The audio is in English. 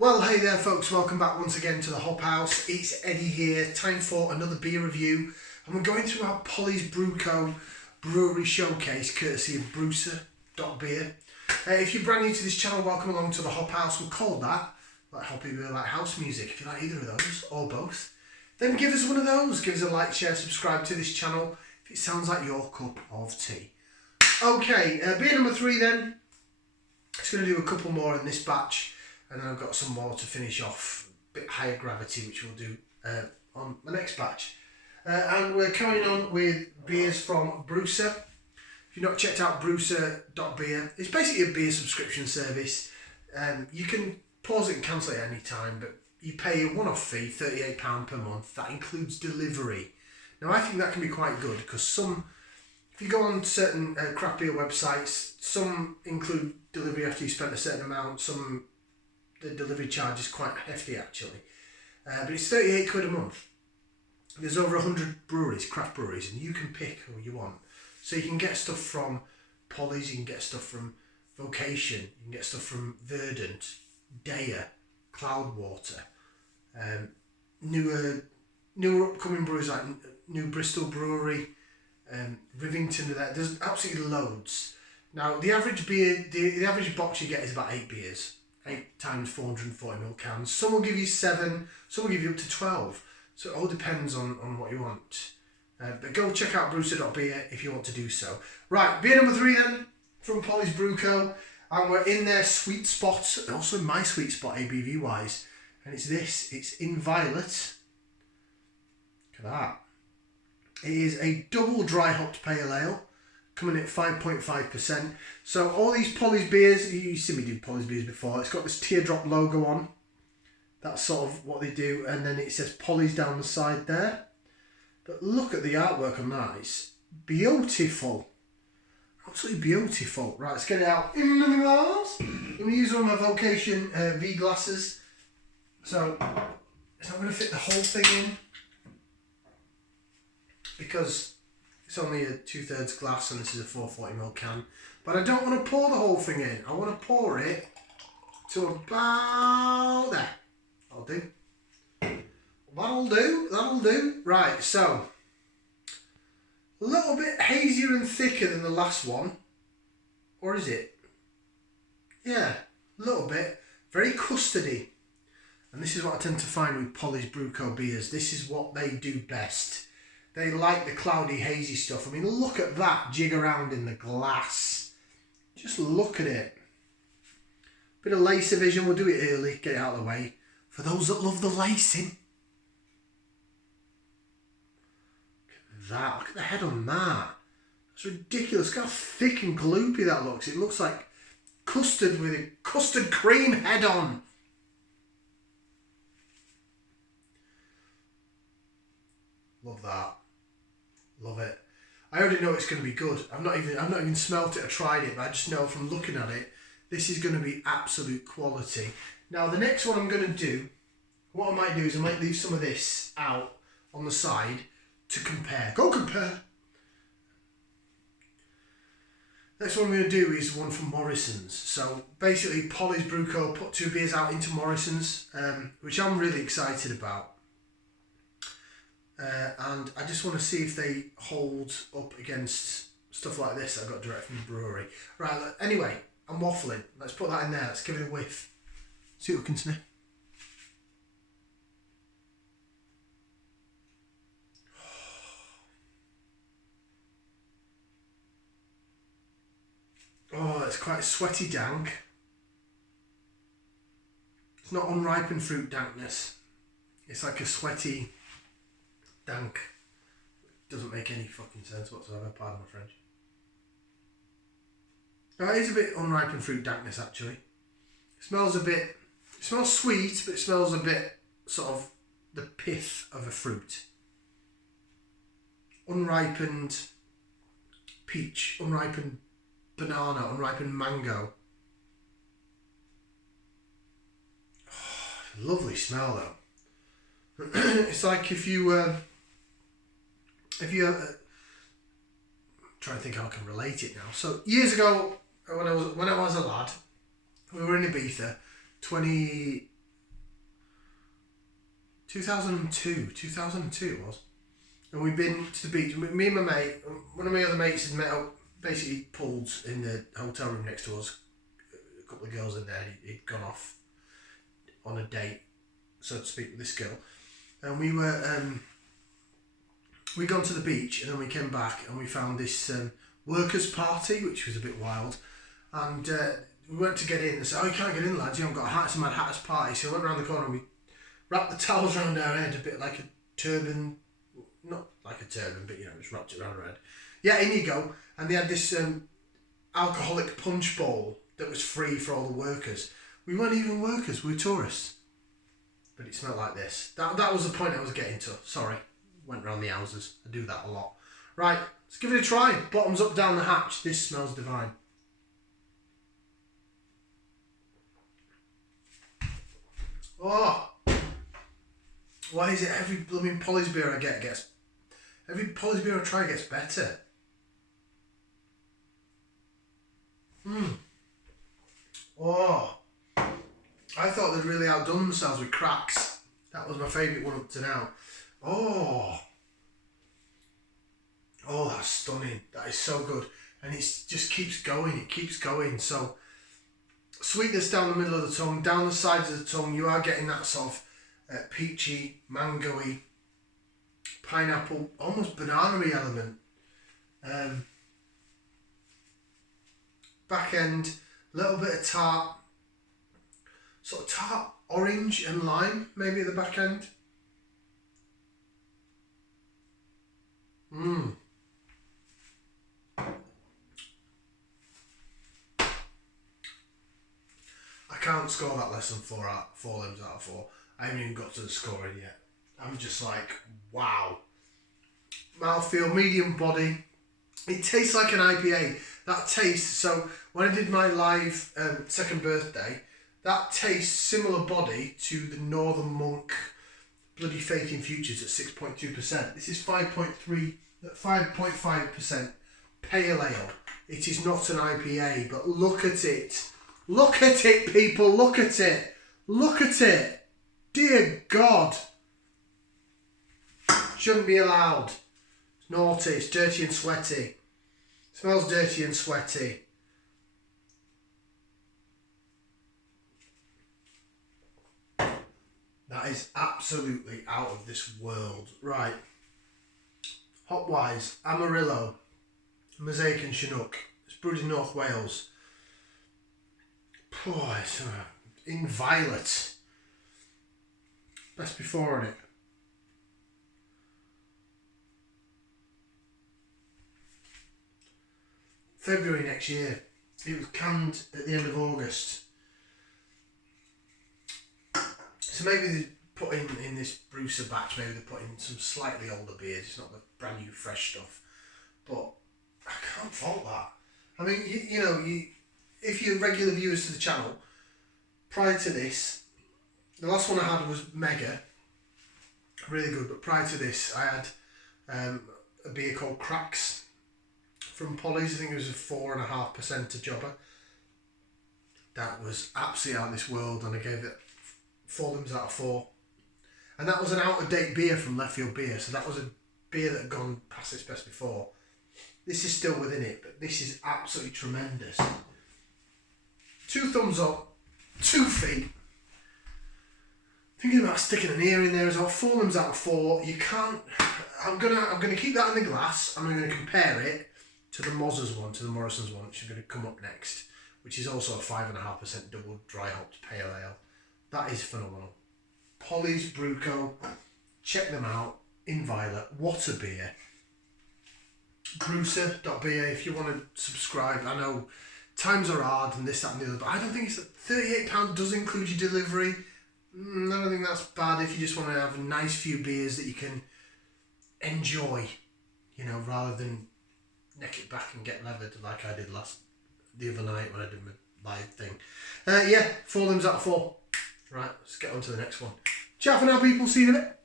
Well, hey there folks, welcome back once again to the Hop House. It's Eddie here, time for another beer review, and we're going through our Polly's Brew Co. Brewery Showcase, courtesy of Brewser Beer. If you're brand new to this channel, welcome along to the Hop House. We're called that, like hoppy beer, like house music. If you like either of those, or both, then give us one of those. Give us a like, share, subscribe to this channel if it sounds like your cup of tea. Okay, beer number 3 then. Just going to do a couple more in this batch. And then I've got some more to finish off, a bit higher gravity, which we'll do on the next batch. And we're carrying on with beers from Brewser. If you've not checked out Brewser.beer, it's basically a beer subscription service. You can pause it and cancel it at any time, but you pay a one-off fee, £38 per month. That includes delivery. Now, I think that can be quite good because if you go on certain craft beer websites, some include delivery after you spent a certain amount, the delivery charge is quite hefty actually, but it's 38 quid a month. There's over 100 breweries, craft breweries, and you can pick who you want. So you can get stuff from Polly's, you can get stuff from Vocation, you can get stuff from Verdant, Daya, Cloudwater, newer upcoming breweries like New Bristol Brewery, Rivington. There's absolutely loads. Now the average beer, the average box you get is about 8 beers. 8 times 440ml cans. Some will give you 7, some will give you up to 12. So it all depends on what you want. But go check out Brewser.beer if you want to do so. Right, beer number 3 then, from Polly's Brew Co. And we're in their sweet spot, and also in my sweet spot ABV wise. And it's this, it's in Violet. Look at that. It is a double dry hopped pale ale, coming at 5.5%. So all these Polly's beers, you've seen me do Polly's beers before, it's got this teardrop logo on. That's sort of what they do, and then it says Polly's down the side there. But look at the artwork on that, it's beautiful. Absolutely beautiful. Right, let's get it out in the glass. I'm going to use one of my Vocation V glasses. So I'm going to fit the whole thing in, because it's only a 2/3 glass and this is a 440ml can. But I don't want to pour the whole thing in. I want to pour it to about there. That'll do. That'll do. Right, so a little bit hazier and thicker than the last one. Or is it? Yeah, a little bit. Very custardy. And this is what I tend to find with Polly's Brew Co. beers. This is what they do best. They like the cloudy, hazy stuff. I mean, look at that jig around in the glass. Just look at it. Bit of lacer vision. We'll do it early, get it out of the way. For those that love the lacing. Look at that. Look at the head on that. That's ridiculous. Look how thick and gloopy that looks. It looks like custard with a custard cream head on. Love that. Love it. I already know it's going to be good. I've not even smelt it or tried it, but I just know from looking at it, this is going to be absolute quality. Now the next one I'm going to do, what I might do is I might leave some of this out on the side to compare. Go compare! Next one I'm going to do is one from Morrison's. So basically Polly's Brew Co. put 2 beers out into Morrison's, which I'm really excited about. And I just want to see if they hold up against stuff like this I got direct from the brewery. Right, anyway, I'm waffling. Let's put that in there. Let's give it a whiff. See what we can sniff. Oh, it's quite sweaty dank. It's not unripened fruit dankness. It's like a sweaty dank. Doesn't make any fucking sense whatsoever, pardon my French. It is a bit unripened fruit dankness actually. It smells sweet, but it smells a bit sort of the pith of a fruit. Unripened peach, unripened banana, unripened mango. Oh, lovely smell though. It's like if you trying to think how I can relate it now. So years ago, when I was a lad, we were in Ibiza, 2002 it was. And we've been to the beach. Me and my mate, one of my other mates had met up, basically pulled in the hotel room next to us. A couple of girls in there. He'd gone off on a date, so to speak, with this girl. And we were, we'd gone to the beach, and then we came back and we found this workers' party, which was a bit wild. And we went to get in and said, "Oh, you can't get in, lads, you haven't got a hat, it's a Mad Hatter's party." So we went round the corner and we wrapped the towels around our head, a bit like a turban. Not like a turban, but just wrapped it around our head. Yeah, in you go. And they had this alcoholic punch bowl that was free for all the workers. We weren't even workers, we were tourists. But it smelled like this. That was the point I was getting to. Sorry, went round the houses. I do that a lot. Right, let's give it a try. Bottoms up down the hatch. This smells divine. Oh, why is it every blooming Polly's beer I get gets... Every Polly's beer I try gets better. Oh, I thought they'd really outdone themselves with cracks. That was my favourite one up to now. Oh, that's stunning. That is so good. And it just keeps going. It keeps going. So, sweetness down the middle of the tongue, down the sides of the tongue, you are getting that sort of peachy, mangoey, pineapple, almost banana-y element. Back end, a little bit of tart, sort of tart orange and lime, maybe at the back end. I can't score that less than 4 limbs out of 4. I haven't even got to the scoring yet. I'm just like, wow. Mouthfeel, medium body. It tastes like an IPA. That taste, so when I did my live second birthday, that tastes similar body to the Northern Monk Bloody Faith in Futures at 6.2%. This is 5.5% pale ale. It is not an IPA, but look at it. Look at it, people. Look at it. Look at it. Dear God. Shouldn't be allowed. It's naughty. It's dirty and sweaty. Smells dirty and sweaty. That is absolutely out of this world. Right. Hop-wise, Amarillo, Mosaic and Chinook. It's brewed in North Wales. Oh, it's in violet. Best before on it. February next year. It was canned at the end of August. So maybe they put in this Brewser batch, maybe they put in some slightly older beers. It's not the brand new fresh stuff. But I can't fault that. I mean, if you're regular viewers to the channel, prior to this, the last one I had was Mega. Really good, but prior to this, I had a beer called Cracks from Polly's. I think it was a 4.5% jobber. That was absolutely out of this world, and I gave it 4 limbs out of 4. And that was an out-of-date beer from Left Field Beer, so that was a beer that had gone past its best before. This is still within it, but this is absolutely tremendous. 2 thumbs up, 2 feet. Thinking about sticking an ear in there as well. 4 limbs out of 4. You can't. I'm gonna keep that in the glass. I'm gonna compare it to the Mozzers one, to the Morrison's one, which is going to come up next, which is also a 5.5% double dry hopped pale ale. That is phenomenal. Polly's Brew Co. Check them out in violet. What a beer. Brewser.beer if you want to subscribe. I know times are hard and this, that and the other, but I don't think it's £38 does include your delivery. I don't think that's bad if you just want to have a nice few beers that you can enjoy, rather than neck it back and get levered like I did the other night when I did my live thing. 4 limbs out of 4. Right, let's get on to the next one. Ciao for now, people. See you in a bit.